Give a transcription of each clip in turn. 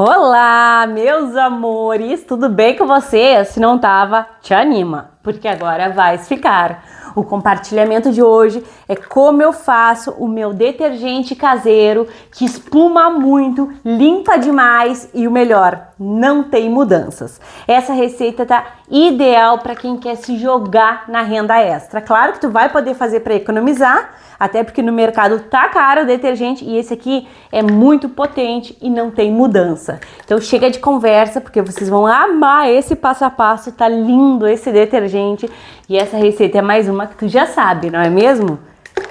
Olá, meus amores, tudo bem com vocês? Se não tava, te anima, porque agora vai ficar. O compartilhamento de hoje é como eu faço o meu detergente caseiro que espuma muito, limpa demais e o melhor, não tem mudanças. Essa receita tá ideal para quem quer se jogar na renda extra. Claro que tu vai poder fazer para economizar, até porque no mercado tá caro o detergente e esse aqui é muito potente e não tem mudança. Então chega de conversa, porque vocês vão amar esse passo a passo, tá lindo esse detergente e essa receita é mais uma que tu já sabe, não é mesmo?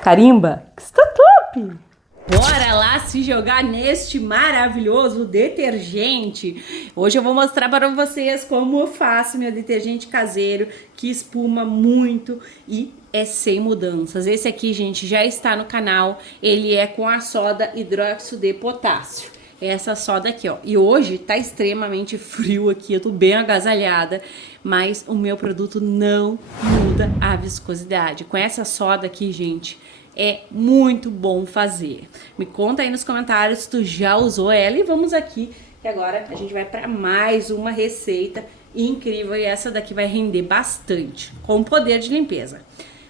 Carimba, que está top! Bora lá se jogar neste maravilhoso detergente. Hoje eu vou mostrar para vocês como eu faço meu detergente caseiro que espuma muito e é sem mudanças. Esse aqui, gente, já está no canal. Ele é com a soda hidróxido de potássio. Essa soda aqui, ó. E hoje tá extremamente frio aqui, eu tô bem agasalhada, mas o meu produto não muda a viscosidade. Com essa soda aqui, gente, é muito bom fazer. Me conta aí nos comentários se tu já usou ela e vamos aqui, que agora a gente vai para mais uma receita incrível e essa daqui vai render bastante, com poder de limpeza.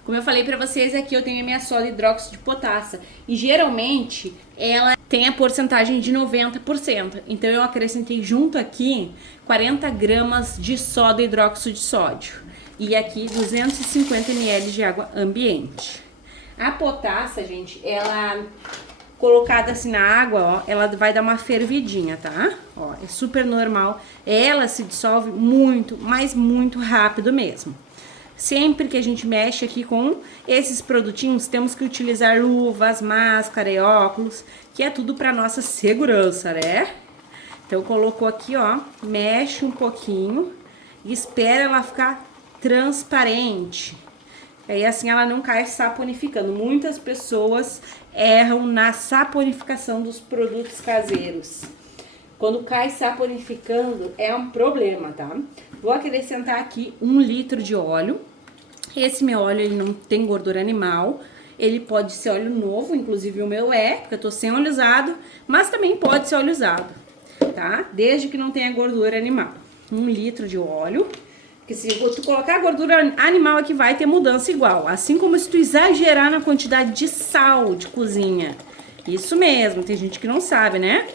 Como eu falei pra vocês, aqui eu tenho a minha soda hidróxido de potássio e geralmente ela tem a porcentagem de 90%. Então eu acrescentei junto aqui 40 gramas de soda hidróxido de sódio e aqui 250 ml de água ambiente. A potássio, gente, ela colocada assim na água, ó, ela vai dar uma fervidinha, tá? Ó, é super normal. Ela se dissolve muito, mas muito rápido mesmo. Sempre que a gente mexe aqui com esses produtinhos, temos que utilizar luvas, máscara e óculos, que é tudo para nossa segurança, né? Então, colocou aqui, ó, mexe um pouquinho e espera ela ficar transparente. Aí, assim, ela não cai saponificando. Muitas pessoas erram na saponificação dos produtos caseiros. Quando cai saponificando, é um problema, tá? Vou acrescentar aqui 1 litro de óleo. Esse meu óleo, ele não tem gordura animal. Ele pode ser óleo novo, inclusive o meu é, porque eu tô sem óleo usado. Mas também pode ser óleo usado, tá? Desde que não tenha gordura animal. 1 litro de óleo. Porque se tu colocar a gordura animal aqui, vai ter mudança igual. Assim como se tu exagerar na quantidade de sal de cozinha. Isso mesmo, tem gente que não sabe, né?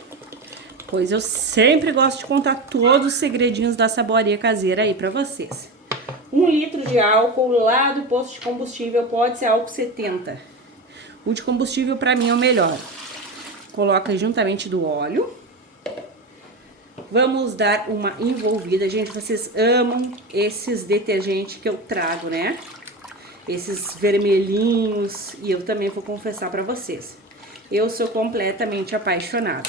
Pois eu sempre gosto de contar todos os segredinhos da saboaria caseira aí pra vocês. 1 litro de álcool lá do posto de combustível, pode ser álcool 70. O de combustível pra mim é o melhor. Coloca juntamente do óleo. Vamos dar uma envolvida. Gente, vocês amam esses detergentes que eu trago, né? Esses vermelhinhos. E eu também vou confessar pra vocês. Eu sou completamente apaixonada.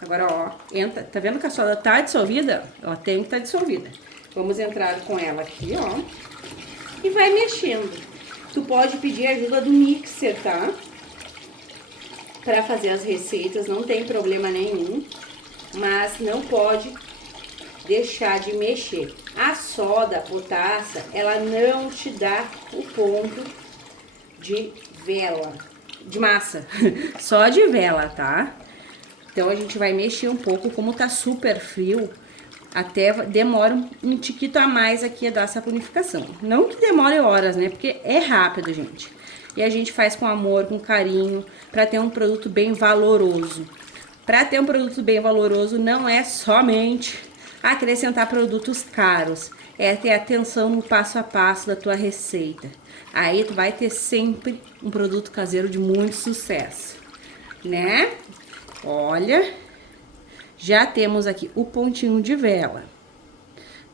Agora, ó, entra, tá vendo que a soda tá dissolvida? Ela tem que estar dissolvida. Vamos entrar com ela aqui, ó. E vai mexendo. Tu pode pedir ajuda do mixer, tá? Pra fazer as receitas, não tem problema nenhum. Mas não pode deixar de mexer. A soda potássio, ela não te dá o ponto de vela, de massa. Só de vela, tá? Então, a gente vai mexer um pouco, como tá super frio, até demora um tiquito a mais aqui a dar essa saponificação. Não que demore horas, né? Porque é rápido, gente. E a gente faz com amor, com carinho, pra ter um produto bem valoroso. Pra ter um produto bem valoroso, não é somente acrescentar produtos caros. É ter atenção no passo a passo da tua receita. Aí, tu vai ter sempre um produto caseiro de muito sucesso, né? Olha, já temos aqui o pontinho de vela.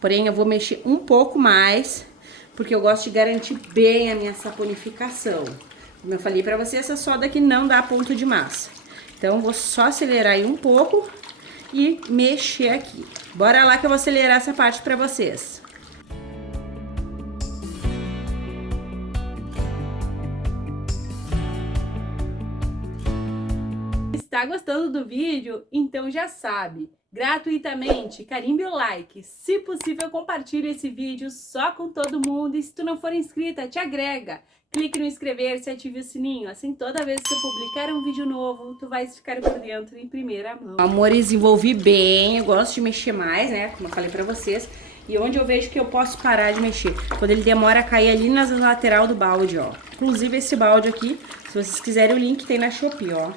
Porém, eu vou mexer um pouco mais, porque eu gosto de garantir bem a minha saponificação. Como eu falei pra você, essa soda aqui não dá ponto de massa. Então, vou só acelerar aí um pouco e mexer aqui. Bora lá que eu vou acelerar essa parte pra vocês. Está gostando do vídeo? Então já sabe, gratuitamente, carimbe o like. Se possível, compartilhe esse vídeo só com todo mundo. E se tu não for inscrita, te agrega. Clique no inscrever-se e ative o sininho. Assim, toda vez que eu publicar um vídeo novo, tu vais ficar por dentro em primeira mão. Amores, envolvi bem. Eu gosto de mexer mais, né? Como eu falei pra vocês. E onde eu vejo que eu posso parar de mexer? Quando ele demora a cair ali na lateral do balde, ó. Inclusive esse balde aqui, se vocês quiserem o link, tem na Shopee, ó.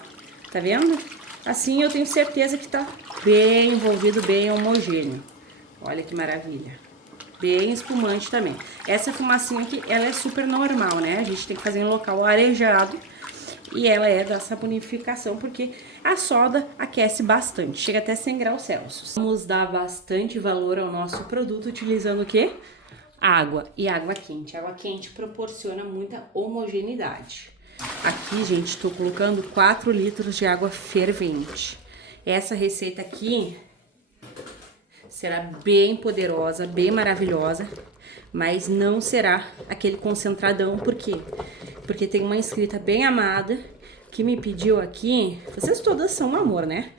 Tá vendo? Assim eu tenho certeza que tá bem envolvido, bem homogêneo. Olha que maravilha. Bem espumante também. Essa fumacinha aqui, ela é super normal, né? A gente tem que fazer em local arejado. E ela é da saponificação, porque a soda aquece bastante. Chega até 100 graus Celsius. Vamos dar bastante valor ao nosso produto utilizando o quê? Água e água quente. A água quente proporciona muita homogeneidade. Aqui, gente, estou colocando 4 litros de água fervente. Essa receita aqui será bem poderosa, bem maravilhosa, mas não será aquele concentradão. Por quê? Porque tem uma inscrita bem amada que me pediu aqui, vocês todas são um amor, né?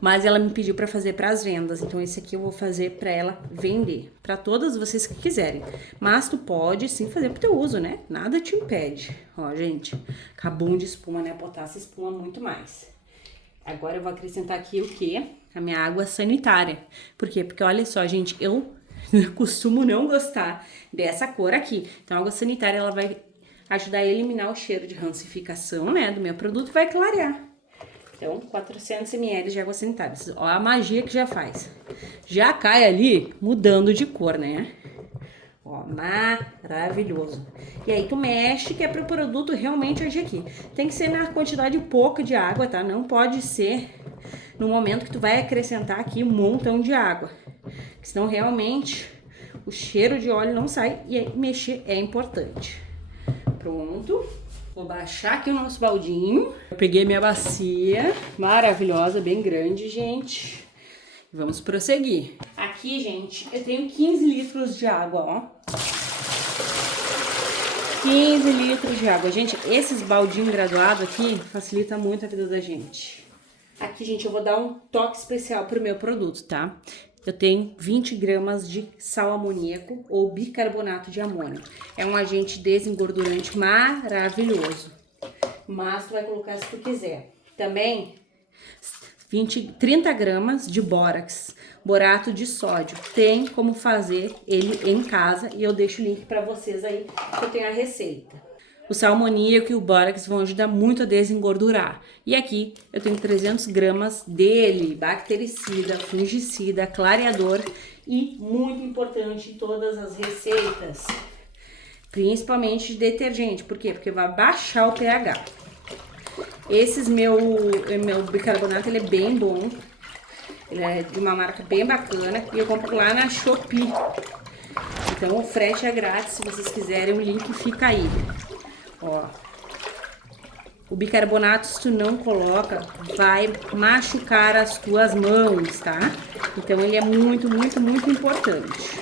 Mas ela me pediu para fazer para as vendas, então esse aqui eu vou fazer para ela vender, para todas vocês que quiserem. Mas tu pode sim fazer pro teu uso, né? Nada te impede. Ó, gente, cabum de espuma, né? Potássio espuma muito mais. Agora eu vou acrescentar aqui o quê? A minha água sanitária. Por quê? Porque olha só, gente, eu costumo não gostar dessa cor aqui. Então a água sanitária, ela vai ajudar a eliminar o cheiro de rancificação, né, do meu produto, vai clarear. Então, 400 ml de água sanitária. Ó a magia que já faz. Já cai ali mudando de cor, né? Ó, maravilhoso. E aí tu mexe, que é para o produto realmente agir aqui. Tem que ser na quantidade pouca de água, tá? Não pode ser no momento que tu vai acrescentar aqui um montão de água. Senão realmente o cheiro de óleo não sai e aí mexer é importante. Pronto. Vou baixar aqui o nosso baldinho. Eu peguei minha bacia, maravilhosa, bem grande, gente. Vamos prosseguir. Aqui, gente, eu tenho 15 litros de água, ó. 15 litros de água. Gente, esses baldinhos graduados aqui facilita muito a vida da gente. Aqui, gente, eu vou dar um toque especial pro meu produto, tá? Eu tenho 20 gramas de sal amoníaco ou bicarbonato de amônio. É um agente desengordurante maravilhoso. Mas tu vai colocar se tu quiser. Também 30 gramas de bórax, borato de sódio. Tem como fazer ele em casa e eu deixo o link para vocês aí, que eu tenho a receita. O sal amoníaco e o bórax vão ajudar muito a desengordurar. E aqui eu tenho 300 gramas dele, bactericida, fungicida, clareador e muito importante em todas as receitas, principalmente de detergente. Por quê? Porque vai baixar o pH. Esses meu bicarbonato, ele é bem bom. Ele é de uma marca bem bacana e eu compro lá na Shopee. Então o frete é grátis, se vocês quiserem, o link fica aí. Ó, o bicarbonato, se tu não coloca, vai machucar as tuas mãos, tá? Então ele é muito, muito, muito importante.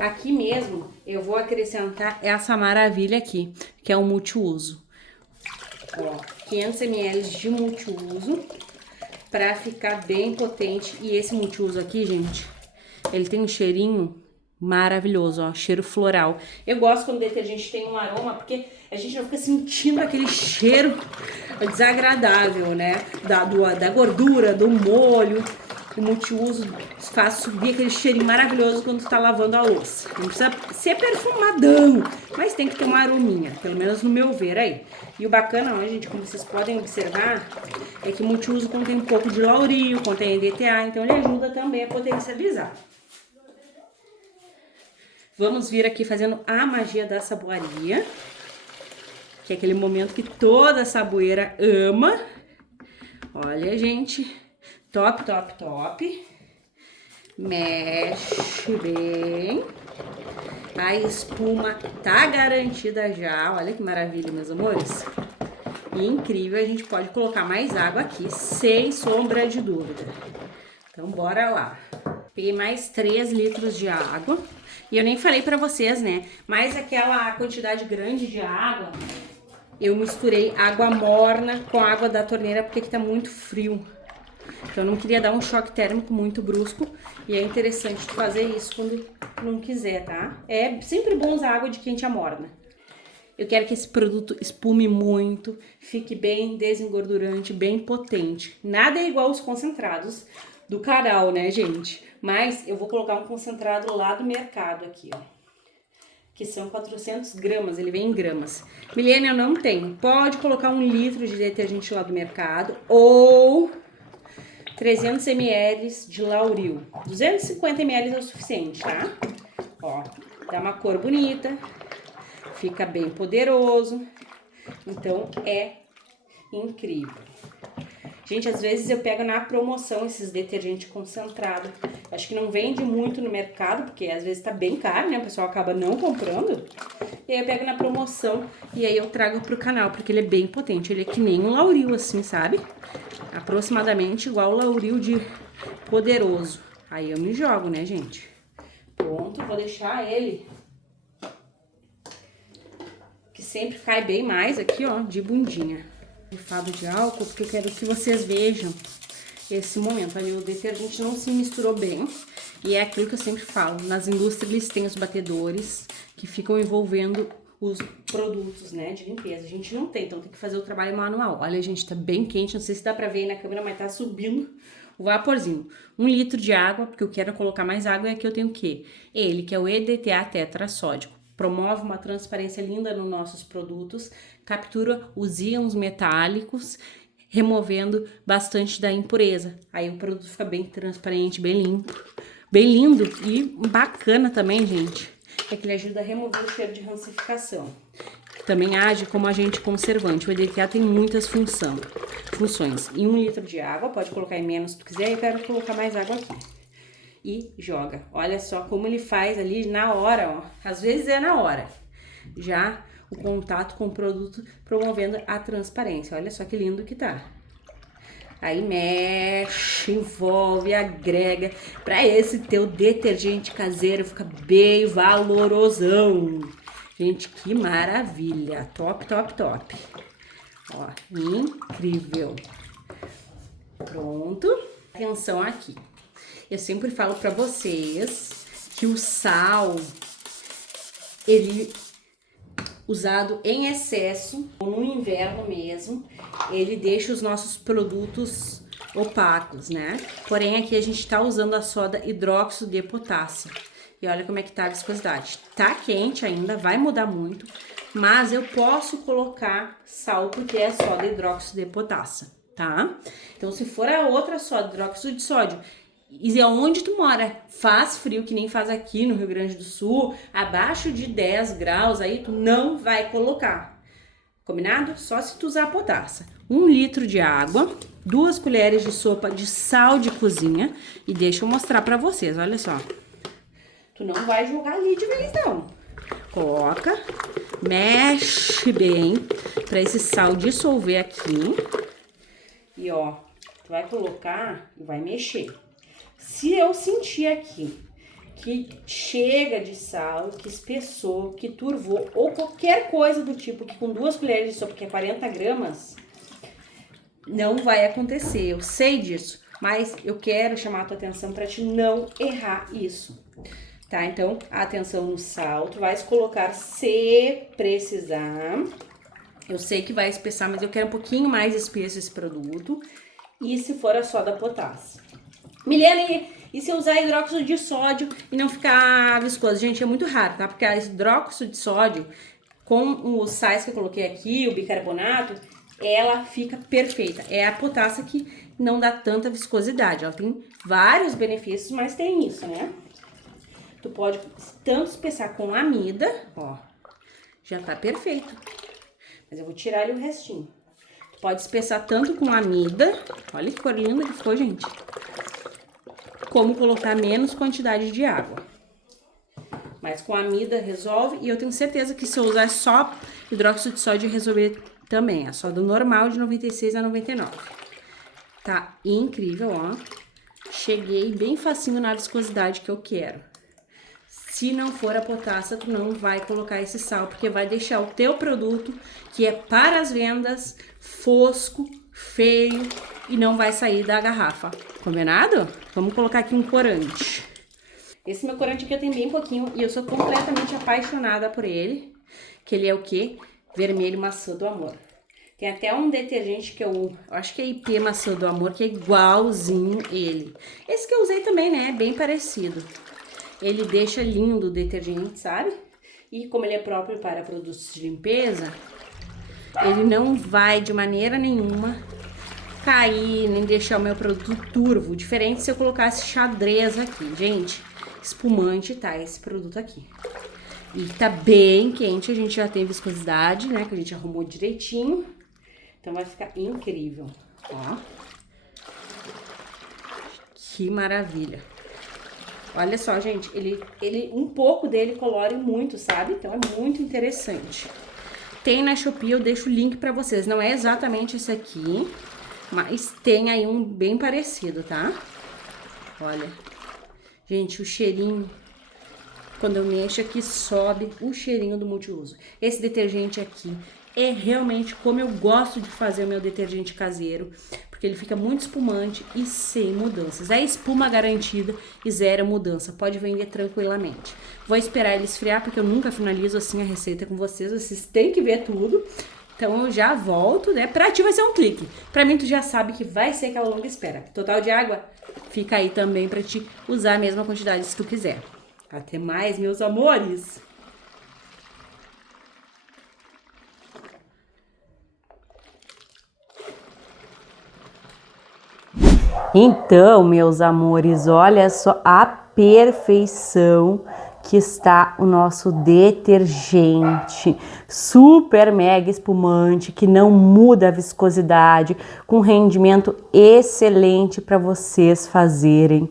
Aqui mesmo eu vou acrescentar essa maravilha aqui, que é o multiuso. Ó, 500 ml de multiuso pra ficar bem potente. E esse multiuso aqui, gente, ele tem um cheirinho maravilhoso, ó, cheiro floral. Eu gosto quando o detergente tem um aroma, porque a gente não fica sentindo aquele cheiro desagradável, né? Da gordura, do molho. O multiuso faz subir aquele cheirinho maravilhoso quando tu tá lavando a louça. Não precisa ser perfumadão, mas tem que ter uma arominha, pelo menos no meu ver aí. E o bacana, ó, gente, como vocês podem observar, é que o multiuso contém um pouco de lauril, contém EDTA, então ele ajuda também a potencializar. Vamos vir aqui fazendo a magia da saboaria, que é aquele momento que toda saboeira ama. Olha, gente, top, top, top. Mexe bem. A espuma tá garantida já. Olha que maravilha, meus amores. E incrível, a gente pode colocar mais água aqui, sem sombra de dúvida. Então, bora lá. Peguei mais 3 litros de água. E eu nem falei pra vocês, né? Mas aquela quantidade grande de água, eu misturei água morna com água da torneira, porque aqui tá muito frio. Então, eu não queria dar um choque térmico muito brusco. E é interessante fazer isso quando não quiser, tá? É sempre bom usar água de quente a morna. Eu quero que esse produto espume muito, fique bem desengordurante, bem potente. Nada é igual aos concentrados do canal, né, gente? Mas eu vou colocar um concentrado lá do mercado aqui, ó. Que são 400 gramas, ele vem em gramas. Milene, eu não tenho. Pode colocar 1 litro de detergente lá do mercado ou 300 ml de Lauril. 250 ml é o suficiente, tá? Ó, dá uma cor bonita, fica bem poderoso. Então, é incrível. Gente, às vezes eu pego na promoção esses detergentes concentrados. Acho que não vende muito no mercado, porque às vezes tá bem caro, né? O pessoal acaba não comprando. E aí eu pego na promoção e aí eu trago pro canal, porque ele é bem potente. Ele é que nem um Lauril, assim, sabe? Aproximadamente igual o Lauril de poderoso. Aí eu me jogo, né, gente? Pronto, vou deixar ele, que sempre cai bem mais aqui, ó, de bundinha. Borrifado de álcool, porque eu quero que vocês vejam esse momento. Ali o detergente não se misturou bem. E é aquilo que eu sempre falo. Nas indústrias eles têm os batedores que ficam envolvendo os produtos, né, de limpeza. A gente não tem, então tem que fazer o trabalho manual. Olha, gente, tá bem quente. Não sei se dá pra ver aí na câmera, mas tá subindo o vaporzinho. 1 litro de água, porque eu quero colocar mais água. E aqui eu tenho o quê? Ele, que é o EDTA tetrassódico. Promove uma transparência linda nos nossos produtos, captura os íons metálicos, removendo bastante da impureza. Aí o produto fica bem transparente, bem limpo, bem lindo e bacana também, gente. É que ele ajuda a remover o cheiro de rancificação. Também age como agente conservante. O EDTA tem muitas funções. Em 1 litro de água, pode colocar em menos se tu quiser, eu quero colocar mais água aqui. E joga. Olha só como ele faz ali na hora, ó. Às vezes é na hora. Já o contato com o produto promovendo a transparência. Olha só que lindo que tá. Aí mexe, envolve, agrega. Pra esse teu detergente caseiro ficar bem valorosão. Gente, que maravilha. Top, top, top. Ó, incrível. Pronto. Atenção aqui. Eu sempre falo pra vocês que o sal, ele usado em excesso, ou no inverno mesmo, ele deixa os nossos produtos opacos, né? Porém, aqui a gente tá usando a soda hidróxido de potássio. E olha como é que tá a viscosidade. Tá quente ainda, vai mudar muito, mas eu posso colocar sal porque é soda hidróxido de potássio, tá? Então, se for a outra soda, hidróxido de sódio, e onde tu mora faz frio, que nem faz aqui no Rio Grande do Sul, abaixo de 10 graus, aí tu não vai colocar. Combinado? Só se tu usar potássio. 1 litro de água, 2 colheres de sopa de sal de cozinha. E deixa eu mostrar pra vocês, olha só. Tu não vai jogar ali de vez, não. Coloca, mexe bem pra esse sal dissolver aqui. E ó, tu vai colocar e vai mexer. Se eu sentir aqui que chega de sal, que espessou, que turvou, ou qualquer coisa do tipo, que com 2 colheres de sopa, que é 40 gramas, não vai acontecer. Eu sei disso, mas eu quero chamar a tua atenção para te não errar isso, tá? Então, atenção no sal, tu vais colocar se precisar. Eu sei que vai espessar, mas eu quero um pouquinho mais espesso esse produto. E se for a soda potássio. Milene, e se eu usar hidróxido de sódio e não ficar viscoso? Gente, é muito raro, tá? Porque a hidróxido de sódio, com os sais que eu coloquei aqui, o bicarbonato, ela fica perfeita. É a potássio que não dá tanta viscosidade. Ela tem vários benefícios, mas tem isso, né? Tu pode tanto espessar com amida, ó, já tá perfeito. Mas eu vou tirar ali o restinho. Tu pode espessar tanto com amida, olha que cor linda que ficou, gente. Como colocar menos quantidade de água. Mas com amida resolve. E eu tenho certeza que se eu usar só hidróxido de sódio, resolver também. A soda normal de 96 a 99. Tá incrível, ó. Cheguei bem facinho na viscosidade que eu quero. Se não for a potássio, tu não vai colocar esse sal, porque vai deixar o teu produto, que é para as vendas, fosco, feio e não vai sair da garrafa. Combinado? Vamos colocar aqui um corante. Esse meu corante aqui eu tenho bem pouquinho e eu sou completamente apaixonada por ele. Que ele é o quê? Vermelho maçã do amor. Tem até um detergente que eu acho que é IP maçã do amor, que é igualzinho ele. Esse que eu usei também, né? É bem parecido. Ele deixa lindo o detergente, sabe? E como ele é próprio para produtos de limpeza, ele não vai de maneira nenhuma cair, nem deixar o meu produto turvo. Diferente se eu colocasse xadrez aqui. Gente, espumante tá esse produto aqui. E tá bem quente, a gente já tem viscosidade, né? Que a gente arrumou direitinho. Então vai ficar incrível, ó. Que maravilha. Olha só, gente, um pouco dele colore muito, sabe? Então é muito interessante. Tem na Shopee, eu deixo o link pra vocês. Não é exatamente esse aqui, mas tem aí um bem parecido, tá? Olha. Gente, o cheirinho, quando eu mexo aqui, sobe o cheirinho do multiuso. Esse detergente aqui é realmente como eu gosto de fazer o meu detergente caseiro, porque ele fica muito espumante e sem mudanças. É espuma garantida e zero mudança, pode vender tranquilamente. Vou esperar ele esfriar, porque eu nunca finalizo assim a receita com vocês têm que ver tudo. Então eu já volto, né? Pra ti vai ser um clique. Pra mim tu já sabe que vai ser aquela longa espera. Total de água fica aí também pra ti usar a mesma quantidade se tu quiser. Até mais, meus amores! Então, meus amores, olha só a perfeição que está o nosso detergente super mega espumante, que não muda a viscosidade, com rendimento excelente para vocês fazerem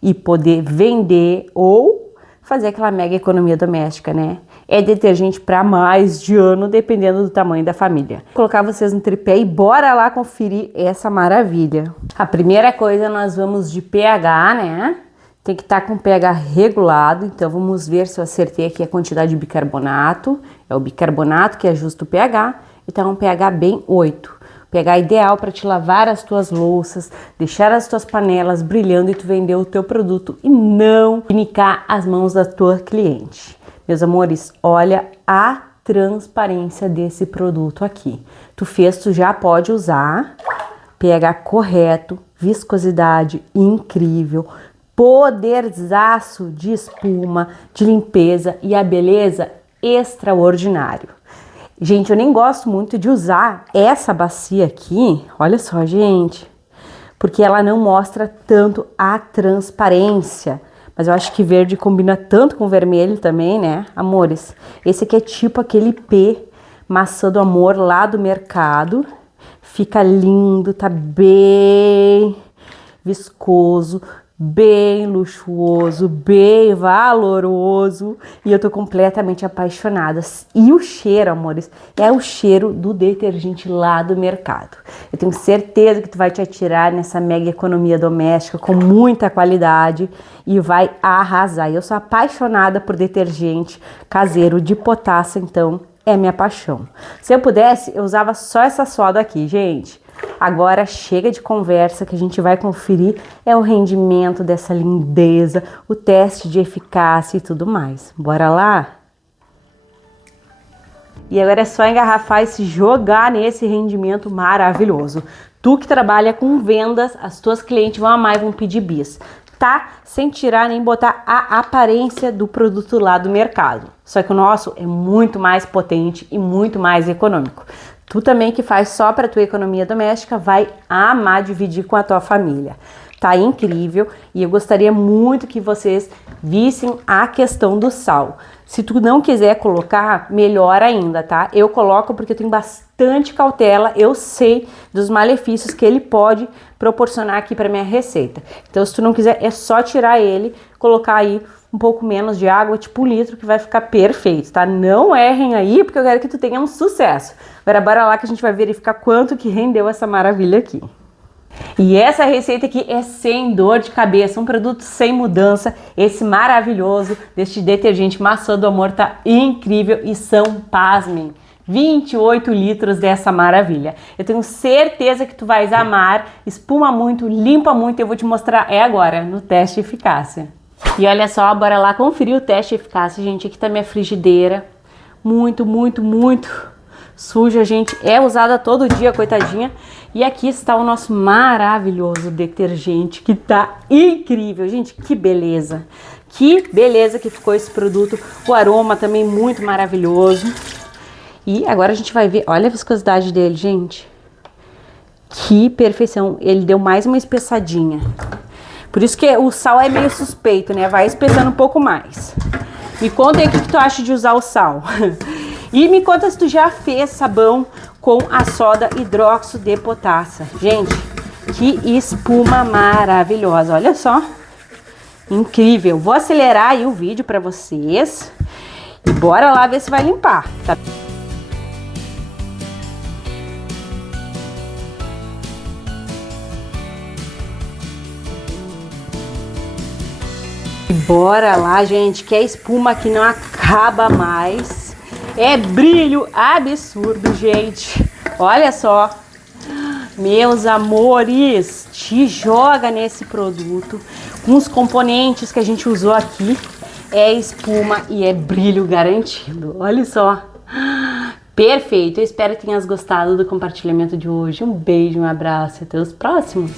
e poder vender ou fazer aquela mega economia doméstica, né? É detergente para mais de ano, dependendo do tamanho da família. Vou colocar vocês no tripé e bora lá conferir essa maravilha. A primeira coisa, nós vamos de pH, né? Tem que estar com pH regulado, então vamos ver se eu acertei aqui a quantidade de bicarbonato. É o bicarbonato que ajusta o pH, então é um pH bem 8. pH ideal para te lavar as tuas louças, deixar as tuas panelas brilhando e tu vender o teu produto e não pinicar as mãos da tua cliente. Meus amores, olha a transparência desse produto aqui. Tu fez, tu já pode usar. pH correto, viscosidade incrível, poderzaço de espuma, de limpeza e a beleza extraordinário. Gente, eu nem gosto muito de usar essa bacia aqui, olha só, gente, porque ela não mostra tanto a transparência. Mas eu acho que verde combina tanto com vermelho também, né, amores? Esse aqui é tipo aquele P maçã do amor lá do mercado. Fica lindo, tá bem viscoso, bem luxuoso, bem valoroso. E eu tô completamente apaixonada. E o cheiro, amores, é o cheiro do detergente lá do mercado. Eu tenho certeza que tu vai te atirar nessa mega economia doméstica com muita qualidade e vai arrasar. Eu sou apaixonada por detergente caseiro de potássio, então é minha paixão. Se eu pudesse, eu usava só essa soda aqui, gente. Agora chega de conversa, que a gente vai conferir é o rendimento dessa lindeza, o teste de eficácia e tudo mais. Bora lá? E agora é só engarrafar e se jogar nesse rendimento maravilhoso. Tu que trabalha com vendas, as tuas clientes vão amar e vão pedir bis. Tá? Sem tirar nem botar a aparência do produto lá do mercado. Só que o nosso é muito mais potente e muito mais econômico. Tu também que faz só para tua economia doméstica vai amar dividir com a tua família. Tá incrível e eu gostaria muito que vocês vissem a questão do sal. Se tu não quiser colocar, melhor ainda, tá? Eu coloco porque eu tenho bastante cautela, eu sei dos malefícios que ele pode proporcionar aqui para minha receita. Então, se tu não quiser, é só tirar ele, colocar aí um pouco menos de água, tipo 1 litro, que vai ficar perfeito, tá? Não errem aí, porque eu quero que tu tenha um sucesso. Agora, bora lá que a gente vai verificar quanto que rendeu essa maravilha aqui. E essa receita aqui é sem dor de cabeça, um produto sem mudança. Esse maravilhoso deste detergente maçã do amor tá incrível e são, pasmem, 28 litros dessa maravilha. Eu tenho certeza que tu vais amar, espuma muito, limpa muito, eu vou te mostrar agora no teste de eficácia. E olha só, bora lá conferir o teste de eficácia, gente. Aqui tá minha frigideira, muito suja, gente, é usada todo dia, coitadinha. E aqui está o nosso maravilhoso detergente, que tá incrível, gente, que beleza que ficou esse produto. O aroma também muito maravilhoso. E agora a gente vai ver, olha a viscosidade dele, gente, que perfeição. Ele deu mais uma espessadinha, por isso que o sal é meio suspeito, né, vai espessando um pouco mais. Me conta aí o que tu acha de usar o sal. E me conta se tu já fez sabão com a soda hidróxido de potássio. Gente, que espuma maravilhosa, olha só. Incrível. Vou acelerar aí o vídeo para vocês. E bora lá ver se vai limpar, tá? E bora lá, gente, que a espuma aqui não acaba mais. É brilho absurdo, gente. Olha só. Meus amores, te joga nesse produto com os componentes que a gente usou aqui. É espuma e é brilho garantido. Olha só. Perfeito. Eu espero que tenhas gostado do compartilhamento de hoje. Um beijo, um abraço e até os próximos.